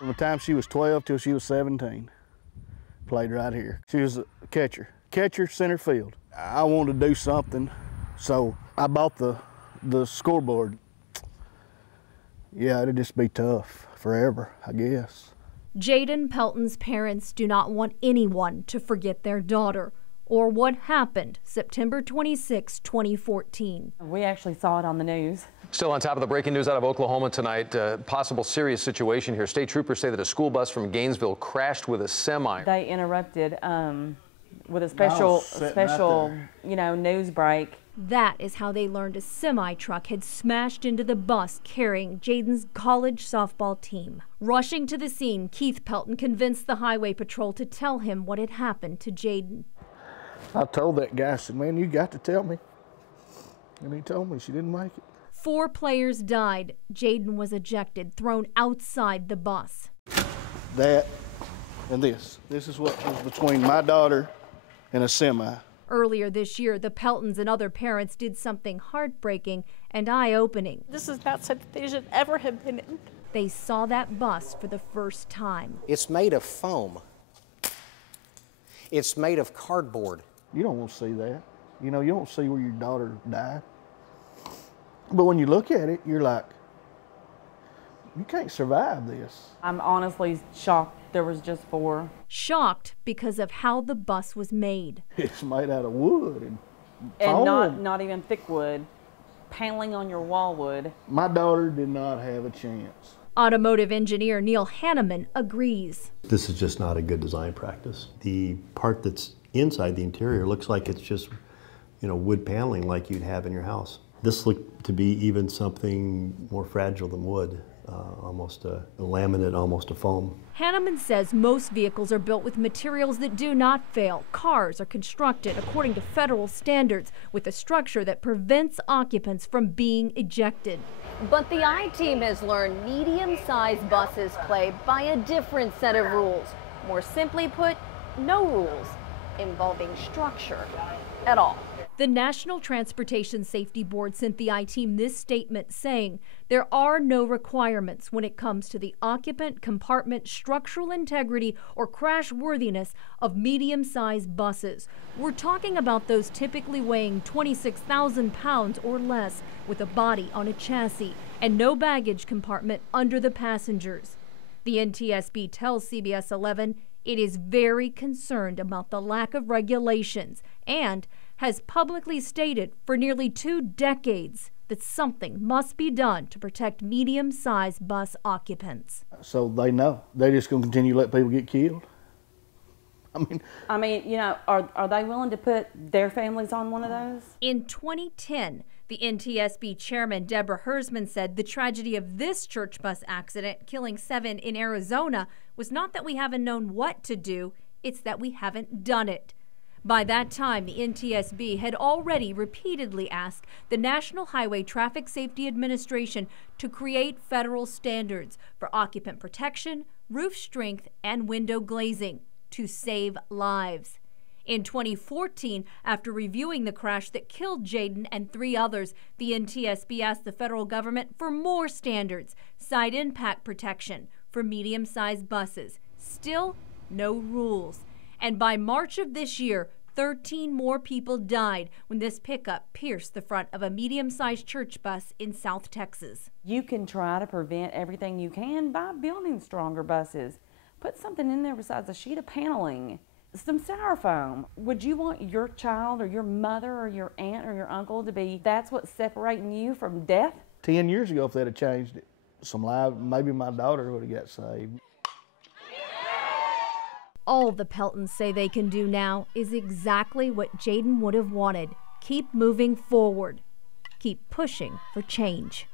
From the time she was 12 till she was 17, played right here. She was a catcher, center field. I wanted to do something, so I bought the scoreboard. Yeah, it'd just be tough forever, I guess. Jaden Pelton's parents do not want anyone to forget their daughter or what happened September 26, 2014. We actually saw it on the news. Still on top of the breaking news out of Oklahoma tonight, possible serious situation here. State troopers say that a school bus from Gainesville crashed with a semi. They interrupted with a special, news break. That is how they learned a semi-truck had smashed into the bus carrying Jaden's college softball team. Rushing to the scene, Keith Pelton convinced the highway patrol to tell him what had happened to Jaden. I told that guy, I said, man, you got to tell me. And he told me she didn't make it. 4 players died. Jaden was ejected, thrown outside the bus. That and this. This is what was between my daughter and a semi. Earlier this year, the Peltons and other parents did something heartbreaking and eye-opening. This is not something they should ever have been in. They saw that bus for the first time. It's made of foam. It's made of cardboard. You don't want to see that. You don't see where your daughter died. But when you look at it, you're like, you can't survive this. I'm honestly shocked there was just 4. Shocked because of how the bus was made. It's made out of wood and foam. And not even thick wood, paneling on your wall wood. My daughter did not have a chance. Automotive engineer Neil Hanneman agrees. This is just not a good design practice. The part that's inside the interior looks like it's just, wood paneling like you'd have in your house. This looked to be even something more fragile than wood, almost a laminate, almost a foam. Hanneman says most vehicles are built with materials that do not fail. Cars are constructed according to federal standards with a structure that prevents occupants from being ejected. But the I-Team has learned medium-sized buses play by a different set of rules. More simply put, no rules involving structure at all. The National Transportation Safety Board sent the I-Team this statement saying there are no requirements when it comes to the occupant, compartment, structural integrity, or crash worthiness of medium-sized buses. We're talking about those typically weighing 26,000 pounds or less with a body on a chassis and no baggage compartment under the passengers. The NTSB tells CBS 11 it is very concerned about the lack of regulations and has publicly stated for nearly 2 decades that something must be done to protect medium-sized bus occupants. So they know. They're just going to continue to let people get killed. I mean, are they willing to put their families on one of those? In 2010, the NTSB chairman, Deborah Hersman, said the tragedy of this church bus accident, killing 7 in Arizona, was not that we haven't known what to do, it's that we haven't done it. By that time, the NTSB had already repeatedly asked the National Highway Traffic Safety Administration to create federal standards for occupant protection, roof strength, and window glazing to save lives. In 2014, after reviewing the crash that killed Jaden and 3 others, the NTSB asked the federal government for more standards, side impact protection for medium-sized buses. Still, no rules. And by March of this year, 13 more people died when this pickup pierced the front of a medium-sized church bus in South Texas. You can try to prevent everything you can by building stronger buses. Put something in there besides a sheet of paneling, some styrofoam. Would you want your child or your mother or your aunt or your uncle to be, that's what's separating you from death? 10 years ago, if they'd have changed it, some lives, maybe my daughter would have got saved. All the Peltons say they can do now is exactly what Jaden would have wanted. Keep moving forward. Keep pushing for change.